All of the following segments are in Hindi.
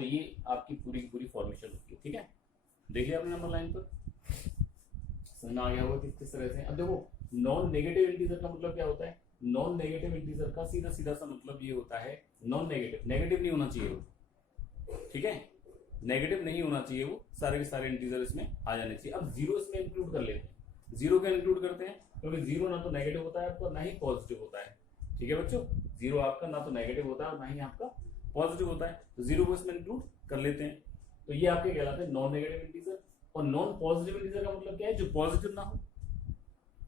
तो ये आपकी पूरी की पूरी फॉर्मेशन होती है। ठीक है, देख लिया आपने नंबर लाइन पर, समझ में आ गया होगा किस तरह से। अब देखो नॉन नेगेटिव इंटीजर का मतलब क्या होता है, नॉन नेगेटिव इंटीजर का सीधा सीधा सा मतलब ये होता है, नॉन नेगेटिव, नेगेटिव नहीं होना चाहिए वो, ठीक है, नेगेटिव नहीं होना चाहिए वो, सारे के सारे इंटीजर इसमें आ जाने चाहिए। अब जीरो इसमें इंक्लूड कर लेते हैं, जीरो क्या इंक्लूड करते हैं, क्योंकि जीरो ना तो नेगेटिव होता है आपका, ना ही पॉजिटिव होता है। ठीक है बच्चों, जीरो आपका ना तो नेगेटिव होता है और ना ही आपका पॉजिटिव होता है, तो जीरो को इसमें इंक्लूड कर लेते हैं। तो ये आपके कहलाते हैं नॉन नेगेटिव इंटीजर। और नॉन पॉजिटिव इंटीजर का मतलब क्या है, जो पॉजिटिव ना हो।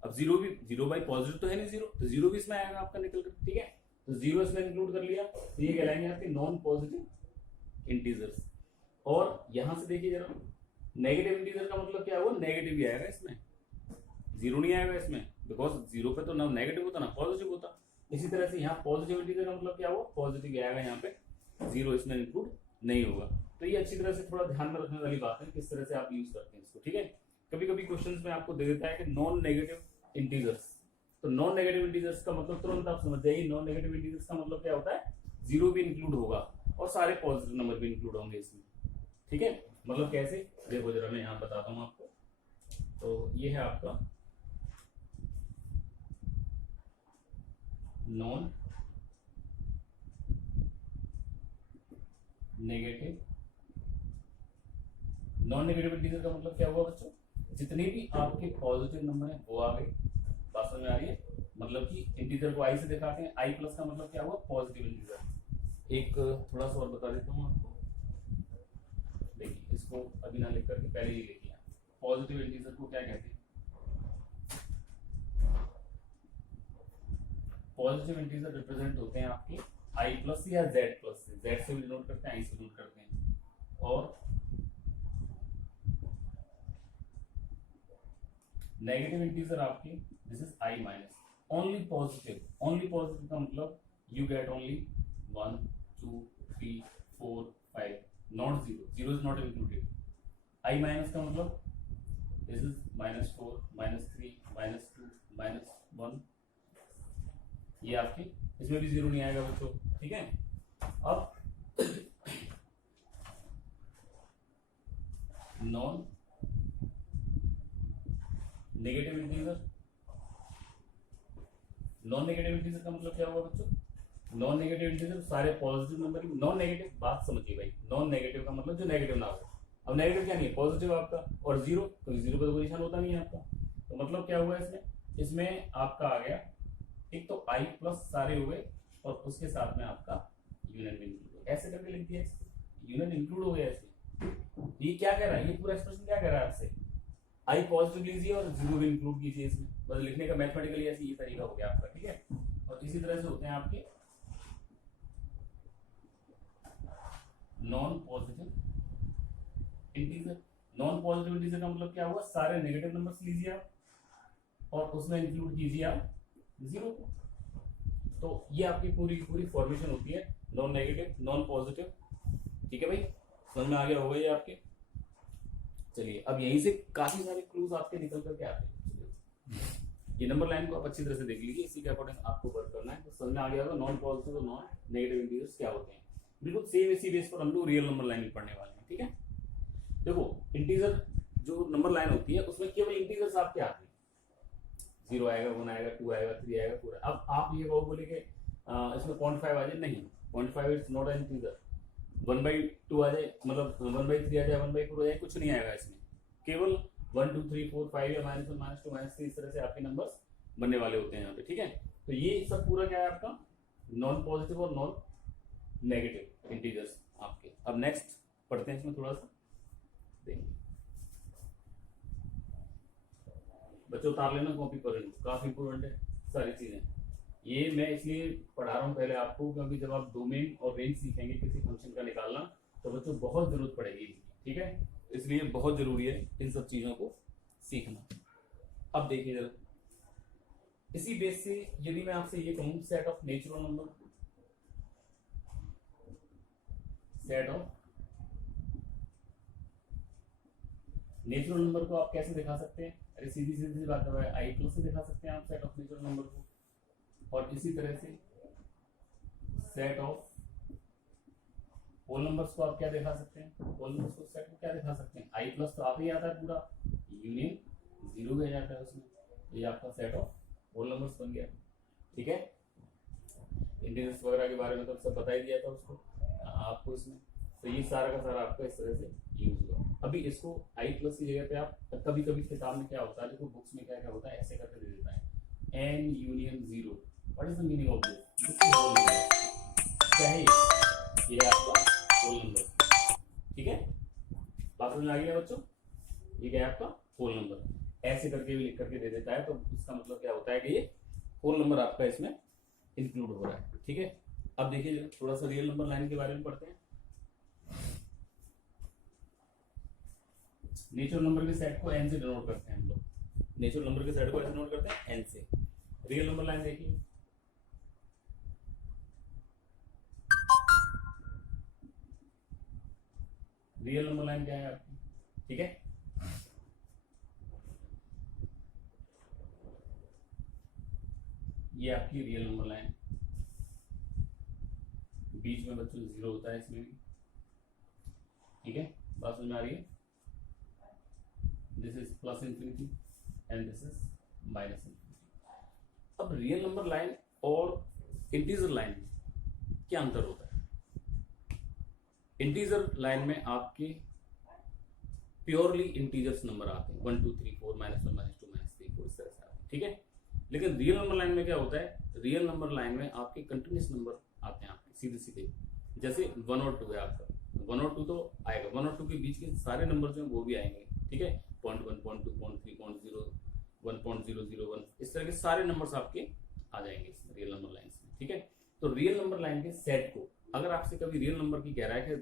अब जीरो भी, जीरो बाई पॉजिटिव तो है नहीं जीरो, तो जीरो भी इसमें आएगा आपका निकल कर। ठीक है, तो जीरो इसमें इंक्लूड कर लिया, तो ये कहलाएंगे आपके नॉन पॉजिटिव इंटीजर्स। और यहां से देखिए जरा, नेगेटिव इंटीजर का मतलब क्या हुआ, नेगेटिव ही आएगा इसमें, जीरो नहीं आएगा इसमें, बिकॉज जीरो पे तो ना नेगेटिव होता ना पॉजिटिव होता। इसी तरह से यहाँ पॉजिटिव इंटीजर का मतलब क्या हुआ, पॉजिटिव आएगा यहाँ पे, जीरो इसमें इंक्लूड नहीं होगा। तो ये अच्छी तरह से थोड़ा ध्यान में रखने वाली बात है, किस तरह से आप यूज करते हैं इसको। ठीक है, कभी कभी क्वेश्चंस में आपको दे देता है कि नॉन नेगेटिव इंटीजर्स, तो नॉन नेगेटिव इंटीजर्स का मतलब तुरंत आप समझ जाइए, नॉन नेगेटिव इंटीजर्स का मतलब क्या होता है, जीरो भी इंक्लूड होगा और सारे पॉजिटिव नंबर भी इंक्लूड होंगे इसमें। ठीक है, मतलब कैसे, देखो जरा मैं यहाँ बताता हूँ आपको। तो ये है आपका non negative, non negative integer का मतलब क्या हुआ बच्चों, जितने भी आपके पॉजिटिव नंबर हैं वो आ गए, बात समझ में आ रही है। मतलब कि इंटीजर को आई से दिखाते हैं, आई प्लस का मतलब क्या हुआ, पॉजिटिव इंटीजर। एक थोड़ा सा और बता देता हूँ आपको, देखिए इसको अभी ना लिख करके पहले ही लिखिए, पॉजिटिव इंटीजर को क्या कहते हैं, पॉजिटिव इंटीजर रिप्रेजेंट होते हैं आपके आई प्लस या जेड प्लस से, जेड से भी डिनोट करते हैं, आई से डिनोट करते हैं। और नेगेटिव इंटीजर आपके, this is I minus, only positive, only positive का मतलब you get only 1 2 3 4 5, not zero, zero is not included. I minus का मतलब दिस इज -4 -3 -2 -1, ये आपकी, इसमें भी जीरो नहीं आएगा बच्चों। ठीक है, अब non negative integer, non negative integer का मतलब क्या हुआ बच्चों, नॉन नेगेटिव इंटीजर सारे पॉजिटिव नंबर, नॉन नेगेटिव, बात समझिए भाई, नॉन नेगेटिव का मतलब जो नेगेटिव ना हो। अब नेगेटिव क्या नहीं है, पॉजिटिव आपका, और जीरो, तो जीरो पर तो कोई निशान होता नहीं है आपका, तो मतलब क्या हुआ इसमें, इसमें आपका आ गया एक तो आई प्लस सारे हुए और उसके साथ में आपका यूनियन भी इंक्लूड, ऐसे करके लिख दिया, यूनियन इंक्लूड हो गया इसमें। ये क्या कह रहा है, ये पूरा एक्सप्रेशन क्या कह रहा है आपसे, आई पॉजिटिव लीजिए और जीरो भी इंक्लूड कीजिए इसमें, बस लिखने का मैथमेटिकली ऐसे ये तरीका हो गया आपका। ठीक है, और इसी तरह से होते हैं आपके non positive integer. Non positive integer का मतलब क्या हुआ, सारे नेगेटिव नंबर्स लीजिए आप और उसमें इंक्लूड कीजिए आप जीरो को। तो ये आपकी पूरी की पूरी फॉर्मेशन होती है, नॉन नेगेटिव, नॉन पॉजिटिव। ठीक है भाई, समझ में आ गया होगा ये आपके। चलिए अब यहीं से काफी सारे क्लूज आपके निकल करके आते हैं। ये नंबर लाइन को आप अच्छी तरह से देख लीजिए, इसी के अकॉर्डिंग आपको वर्क करना है, तो समझ में आ गया होगा नॉन पॉजिटिव और नॉन नेगेटिव इंटीजर्स क्या होते हैं। बिल्कुल सेम इसी बेस पर हम लोग रियल नंबर लाइन पढ़ने वाले हैं। ठीक है, देखो इंटीजर जो नंबर लाइन होती है उसमें केवल इंटीजर्स आपके आते हैं, 0 आएगा, 1 आएगा, 2 आएगा, 3 आएगा पूरा। अब आप ये बोले कि इसमें 0.5 आ जाए, नहीं, 0.5 इट्स नॉट एन इंटीजर। 1/2 आ जाए, मतलब 1/3 आ जाए, 1/4 आ जाए, कुछ नहीं आएगा इसमें, केवल 1 2 3 4 5 या -1 -2 -3 इस तरह से आपके नंबर्स बनने वाले होते हैं यहाँ पे। ठीक है, तो ये सब पूरा क्या है आपका नॉन पॉजिटिव और नॉन नेगेटिव इंटीजर्स आपके। अब नेक्स्ट पढ़ते हैं, इसमें थोड़ा सा देखेंगे बच्चों, उतार लेना कॉपी पर, काफी इंपोर्टेंट है सारी चीजें। ये मैं इसलिए पढ़ा रहा हूँ पहले आपको, क्योंकि जब आप डोमेन और रेंज सीखेंगे किसी फंक्शन का निकालना, तो बच्चों बहुत जरूरत पड़ेगी। ठीक है, इसलिए बहुत जरूरी है इन सब चीजों को सीखना। अब देखिए जरा, इसी बेस से यदि मैं आपसे ये कहूं set of natural number, set of natural number को आप कैसे दिखा सकते हैं, अरे सीधी सीधी बात है, आई प्लस से दिखा सकते हैं आप सेट ऑफ नेचुरल नंबर को। और इसी तरह से सेट ऑफ होल नंबर्स को आप क्या दिखा सकते हैं, होल नंबर्स को सेट को क्या दिखा सकते हैं, आई प्लस तो आप ही आता है पूरा, यूनियन जीरो भी आ जाता है उसमें, ये आपका सेट ऑफ होल नंबर्स बन गया। ठीक है, इंटीजर्स वगैरह के बारे में तो सब बता ही दिया था उसको आपको इसमें। तो ये सारा का सारा आपका इस तरह से यूज हुआ। अभी इसको आई प्लस की जगह पे आप कभी कभी किताब में क्या होता है, देखो बुक्स में क्या क्या होता है, ऐसे करके दे देता है n union zero. What is the meaning of this, क्या है ये आपका होल नंबर। ठीक है, बात समझ आ गया बच्चों, ये क्या है आपका होल नंबर, ऐसे करके भी लिख करके दे देता है। तो इसका मतलब क्या होता है कि ये होल नंबर आपका इसमें इंक्लूड हो रहा है। ठीक है, अब देखिए थोड़ा सा रियल नंबर लाइन के बारे में पढ़ते हैं। नेचुरल नंबर के सेट को एन से डिनोट करते हैं हम लोग, नेचुरल नंबर के सेट को ऐसे डिनोट करते हैं एन से। रियल नंबर लाइन देखिए, रियल नंबर लाइन क्या है आपकी, ठीक है, ये आपकी रियल नंबर लाइन, बीच में बच्चों जीरो होता है इसमें भी। ठीक है, बात समझ में आ रही है, this is plus infinity and this is minus infinity. अब रियल नंबर लाइन और इंटीजर लाइन में क्या अंतर होता है, इंटीजर लाइन में आपके प्योरली इंटीजर्स नंबर आते हैं 1 2 3 4 -1 -2 -3 4 इस तरह से आते हैं। ठीक है, लेकिन रियल नंबर लाइन में क्या होता है, रियल नंबर लाइन में आपके कंटिन्यूस नंबर आते हैं आपके सीधे सीधे, जैसे 1 और 2 है आपका, 1 और 2 तो आएगा, 1 और 2 के बीच के सारे नंबर जो है वो भी आएंगे। ठीक है, 0.1 0.2 0.3 0.0 1.001 इस तरह के सारे नंबर्स आपके आ जाएंगे इसमें रियल नंबर लाइन में। ठीक है, तो रियल नंबर लाइन के सेट को अगर आपसे कभी रियल नंबर की कह रहा है कि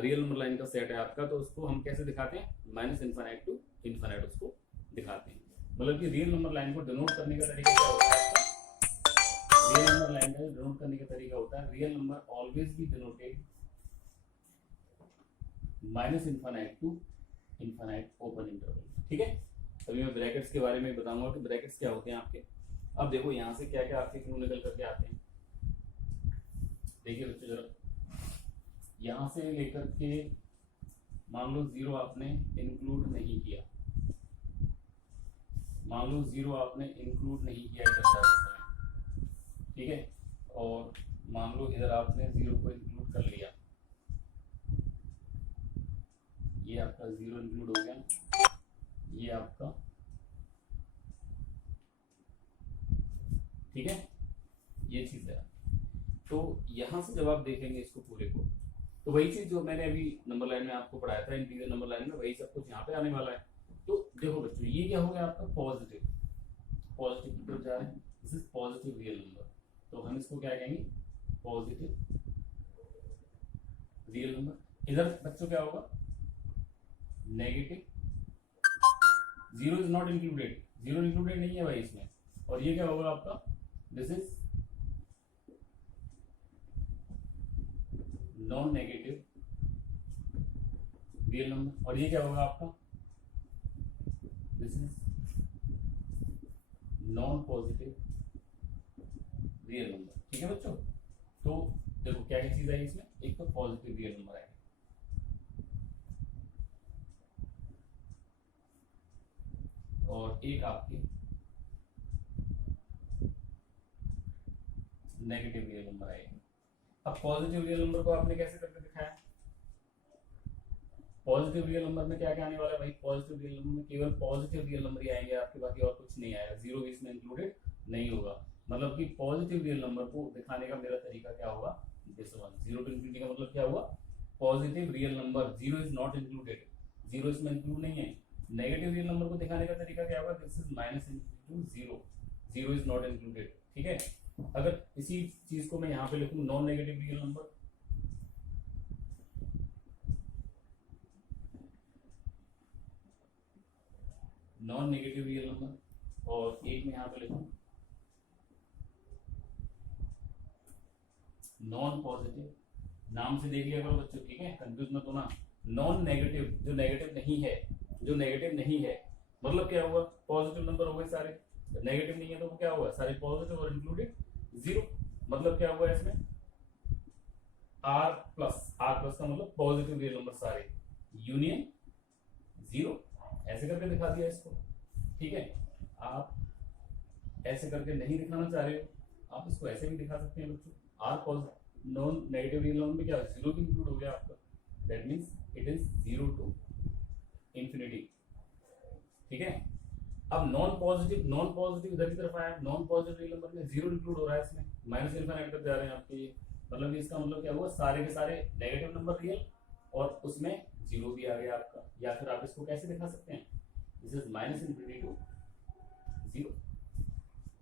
रियल नंबर लाइन का सेट है आपका, तो उसको हम कैसे दिखाते हैं, -∞ टू इनफाइनाइट उसको दिखाते हैं। मतलब कि रियल नंबर लाइन को डिनोट करने का तरीका क्या होता है आपका, रियल नंबर लाइन का डिनोट करने का तरीका होता है, real number always be denoted -∞ to infinite open interval. ठीक है, अभी मैं ब्रैकेट्स के बारे में बताऊंगा कि ब्रैकेट्स क्या होते हैं आपके। अब देखो यहाँ से क्या क्या आपके क्यों निकल करके आते हैं, देखिए बच्चों जरा, यहाँ से लेकर के मान लो 0 आपने इंक्लूड नहीं किया, मान लो 0 आपने इंक्लूड नहीं किया इधर जाते समय, ठीक है, और मान लो इधर आपने 0 को इंक्लूड कर लिया, ये आपका 0 इंक्लूड हो गया, ये आपका, ठीक है, ये चीज है। तो यहां से जब आप देखेंगे इसको पूरे को, तो वही चीज जो मैंने अभी नंबर लाइन में आपको पढ़ाया था इंटीजर नंबर लाइन में, वही सब कुछ यहाँ पे आने वाला है। तो देखो बच्चों, ये क्या हो गया आपका पॉजिटिव, पॉजिटिव की तरफ जा रहे हैं, this is positive real number, तो हम इसको क्या कहेंगे, पॉजिटिव रियल नंबर। इधर बच्चों क्या होगा, negative, 0 is not included, 0 included नहीं है भाई इसमें, और ये क्या होगा आपका, this is non negative real number, और ये क्या होगा आपका, this is non positive real number. ठीक है बच्चों, तो देखो क्या क्या चीज आई इसमें, एक तो पॉजिटिव रियल नंबर आएगा, और एक आपके नेगेटिव रियल नंबर आएगा। अब पॉजिटिव रियल नंबर को आपने कैसे करके दिखाया, पॉजिटिव रियल नंबर में क्या क्या आने वाला है भाई, पॉजिटिव रियल नंबर में केवल पॉजिटिव रियल नंबर ही आएंगे आपके, बाकी और कुछ नहीं आएगा, 0 भी इसमें इंक्लूडेड नहीं होगा। मतलब कि पॉजिटिव रियल नंबर को दिखाने का मेरा तरीका क्या होगा, दिस वन, 0 टू इंफिनिटी का मतलब क्या हुआ, positive real number, 0 is not included, 0 इसमें इंक्लूड नहीं है। नेगेटिव रियल नंबर को दिखाने का तरीका क्या होगा, this is -∞ 0 is not included. ठीक है, अगर इसी चीज को मैं यहाँ पे लिखूं non negative real number, non negative real number, और एक में यहाँ पे लिखूं नॉन पॉजिटिव, नाम से देख लिया करो बच्चों, ठीक है, कंफ्यूज मत होना। नॉन नेगेटिव, जो नेगेटिव नहीं है, जो नेगेटिव नहीं है मतलब क्या हुआ, पॉजिटिव नंबर हो गए सारे, नेगेटिव नहीं है तो वो क्या हुआ, सारे पॉजिटिव और इंक्लूडेड 0, मतलब क्या हुआ इसमें, आर प्लस का मतलब पॉजिटिव रियल नंबर सारे यूनियन 0, ऐसे करके दिखा दिया इसको। ठीक है, आप ऐसे करके नहीं दिखाना चाह रहे हो, आप इसको ऐसे भी दिखा सकते हैं बच्चों। Are positive non negative real number में क्या 0 भी इंक्लूड हो गया आपका, that means it is 0 to infinity. ठीक है, अब नॉन पॉजिटिव इधर की तरफ आया, नॉन पॉजिटिव रियल नंबर में 0 इंक्लूड हो रहा है इसमें, माइनस इनफाइनाइट तक जा रहे हैं आपके, मतलब इसका मतलब क्या हुआ, सारे के सारे नेगेटिव नंबर रियल और उसमें 0 भी आ गया आपका। या फिर आप इसको कैसे दिखा सकते हैं, this is minus infinity to 0।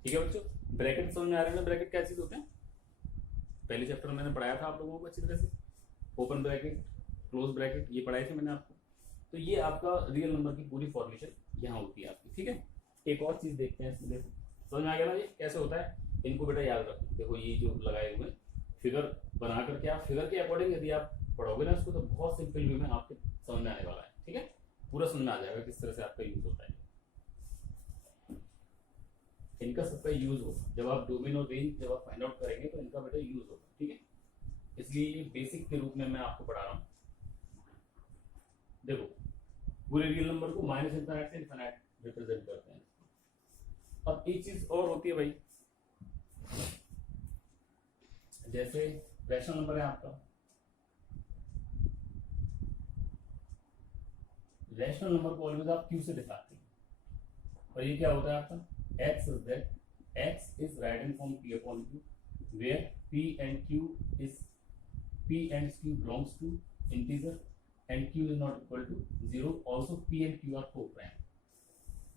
ठीक है बच्चों, ब्रैकेट समझ में आ रहे हैं? ब्रैकेट क्या चीज होते हैं, पहले चैप्टर में मैंने पढ़ाया था आप लोगों को अच्छी तरह से, ओपन ब्रैकेट क्लोज ब्रैकेट ये पढ़ाए थे मैंने आपको। तो ये आपका रियल नंबर की पूरी फॉर्मेशन यहाँ होती है आपकी। ठीक है, एक और चीज देखते हैं इसमें, देखो समझ में आ गया ना ये कैसे होता है, इनको बेटा याद रखो। देखो ये जो लगाए हुए फिगर बना करके, आप फिगर के अकॉर्डिंग यदि आप पढ़ोगे ना इसको तो बहुत सिंपल वे में आपके समझ में आने वाला है। ठीक है, पूरा समझ में आ जाएगा किस तरह से आपका यूज होता है। इनका सबका यूज होगा जब आप डोमेन और रेंज जब आप फाइंड आउट करेंगे तो इनका बेटा यूज होगा। ठीक है, इसलिए ये बेसिक के रूप में मैं आपको पढ़ा रहा हूँ। देखो पूरे रियल नंबर को माइनस इनफाइनाइट से इनफाइनाइट रिप्रेजेंट करते हैं। अब एक चीज और होती है भाई, जैसे रैशनल नंबर है आपका, रैशनल नंबर को ऑलवेज आप क्यू से दिखाते हैं, और ये क्या होता है आपका x is that x is writing from p upon q where p and q belongs to integer and q is not equal to 0, also p and q are co-prime।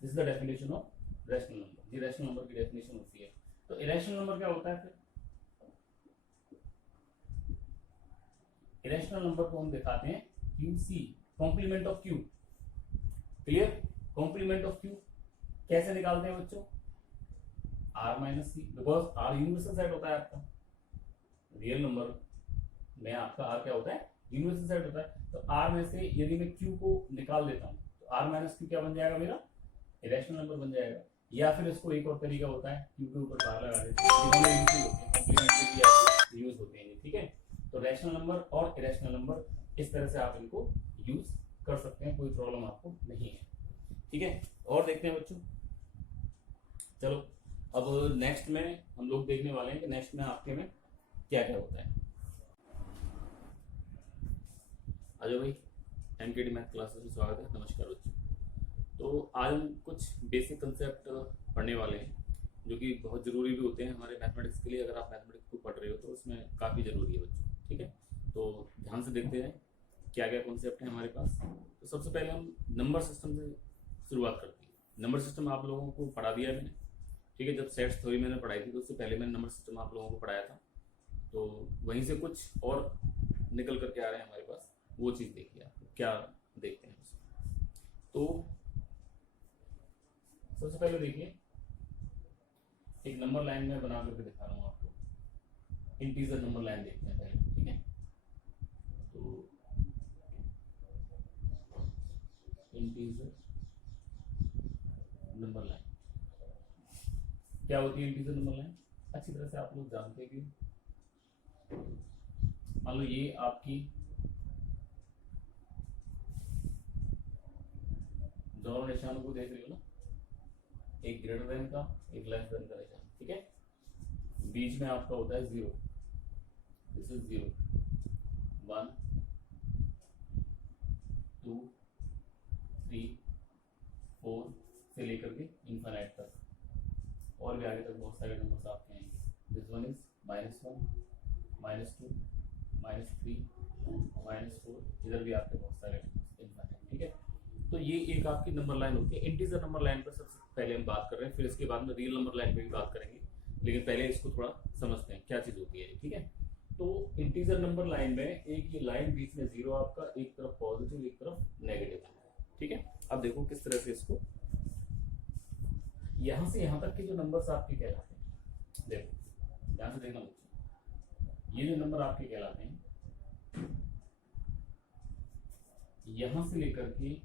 This is the definition of rational number, ये रैशनल नंबर की डेफिनेशन होती है। तो इरेशनल नंबर क्या होता है फिर, इरेशनल नंबर को हम दिखाते हैं QC, complement of Q। Clear, complement of Q कैसे निकालते हैं बच्चों, R minus C, because R universal set होता है आपका, रियल नंबर में आपका R क्या होता है, यूनिवर्सल सेट होता है। तो R में से यदि मैं Q को निकाल देता हूँ तो R माइनस Q क्या बन जाएगा, मेरा इरेशनल नंबर बन जाएगा। या फिर इसको एक और तरीका होता है, Q के ऊपर बार लगा देते हैं, कॉम्प्लीमेंट्री यूज होते हैं। ठीक है, तो रैशनल नंबर और इरेशनल नंबर इस तरह से आप इनको यूज कर सकते हैं, कोई प्रॉब्लम आपको नहीं है। ठीक है, और देखते हैं बच्चों, चलो अब नेक्स्ट में हम लोग देखने वाले हैं कि नेक्स्ट में आपके में क्या क्या होता है। आजो भाई, एमकेडी मैथ क्लासेस में स्वागत है, नमस्कार बच्चों। तो आज हम कुछ बेसिक कंसेप्ट पढ़ने वाले हैं जो कि बहुत ज़रूरी भी होते हैं हमारे मैथमेटिक्स के लिए। अगर आप मैथमेटिक्स को पढ़ रहे हो तो उसमें काफ़ी ज़रूरी है बच्चों। ठीक है, तो ध्यान से देखते हैं क्या क्या कॉन्सेप्ट है हमारे पास। तो सबसे पहले हम नंबर सिस्टम से शुरुआत करते हैं। नंबर सिस्टम आप लोगों को पढ़ा दिया है मैंने। ठीक है, जब सेट्स थ्योरी मैंने पढ़ाई थी तो उससे पहले मैंने नंबर सिस्टम आप लोगों को पढ़ाया था, तो वहीं से कुछ और निकल करके आ रहे हैं हमारे पास, वो चीज़ देखिए आप क्या देखते हैं उसमें। तो सबसे पहले देखिए, एक नंबर लाइन में बना करके दिखा रहा हूँ आपको, इंटीजर नंबर लाइन देखते हैं पहले। ठीक है, तो इंटीजर नंबर लाइन क्या होती है, इंटीजर नंबर लाइन अच्छी तरह से आप लोग जानते हैं कि मान लो ये आपकी दोनों निशानों को देख रही हो ना, एक ग्रेटर देन का एक लेस देन का निशान। ठीक है, बीच में आपका होता है 0, दिस इज 0, 1 2 3 4 से लेकर के इनफाइनाइट तक, और भी आगे तक बहुत सारे नंबर्स आपके आएंगे। दिस वन इज -1 -2 -3 -4, इधर भी आपके बहुत सारे इनफाइनाइट। ठीक है, तो ये एक आपकी नंबर लाइन होती है। इंटीजर नंबर लाइन पर सबसे पहले हम बात कर रहे हैं, फिर इसके बाद में रियल नंबर लाइन पे भी बात करेंगे, लेकिन पहले इसको थोड़ा समझते हैं क्या चीज़ होती है। ठीक है, तो इंटीजर नंबर लाइन में एक ये लाइन बीच में 0 आपका, एक तरफ पॉजिटिव एक तरफ नेगेटिव। ठीक है, अब देखो किस तरह से इसको, यहाँ से यहाँ तक के जो नंबर्स आपके कहलाते हैं, देखो ध्यान से देखना बच्चों, ये जो नंबर आपके कहलाते हैं, यहाँ से लेकर के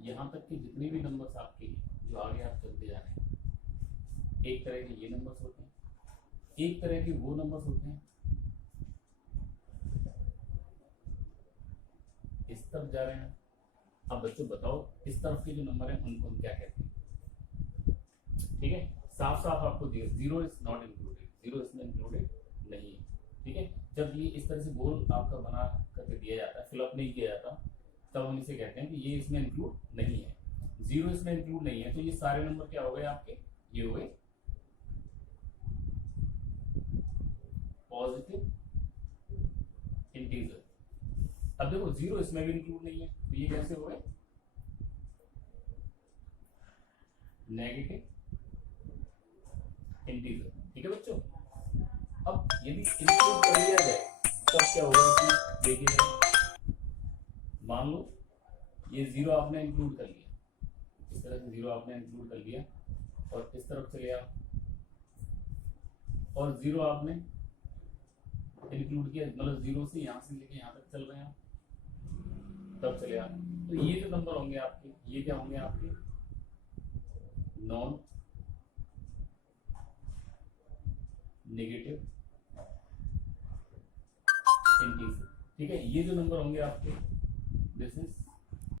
यहाँ तक के जितने भी नंबर्स आपके जो आगे आप चलते जा रहे हैं, एक तरह के ये नंबर्स होते हैं, एक तरह के वो नंबर्स होते हैं इस तरफ जा रहे हैं। अब बच्चों बताओ इस तरफ के जो नंबर हैं उनको हम क्या कहते हैं? ठीक है, साफ साफ आपको दिया, zero is not included, zero इसमें इंक्लूडेड नहीं है। ठीक है, जब ये इस तरह से गोल आपका बना करके दिया जाता है, फिलअप नहीं किया जाता, तब हम इसे कहते हैं कि ये इसमें इंक्लूड नहीं है, जीरो इसमें इंक्लूड नहीं है। तो ये सारे नंबर क्या हो गए आपके? ये हो गए पॉजिटिव इंटीजर। अब देखो जीरो इसमें भी इंक्लूड नहीं है, तो ये कैसे हो गए? Negative integer. ठीक है बच्चों, अब यदि इंक्लूड कर लिया जाए तब क्या होगा कि देखिए, मान लो ये जीरो आपने इंक्लूड कर लिया, इस तरह से जीरो आपने इंक्लूड कर लिया और इस तरफ चले आप, और जीरो आपने इंक्लूड किया, मतलब जीरो से यहां से लेके यहां तक चल रहे हैं, तब चले आप, तो ये जो नंबर होंगे आपके, ये क्या होंगे आपके? Non negative integer. ठीक है, ये जो नंबर होंगे आपके, दिस इज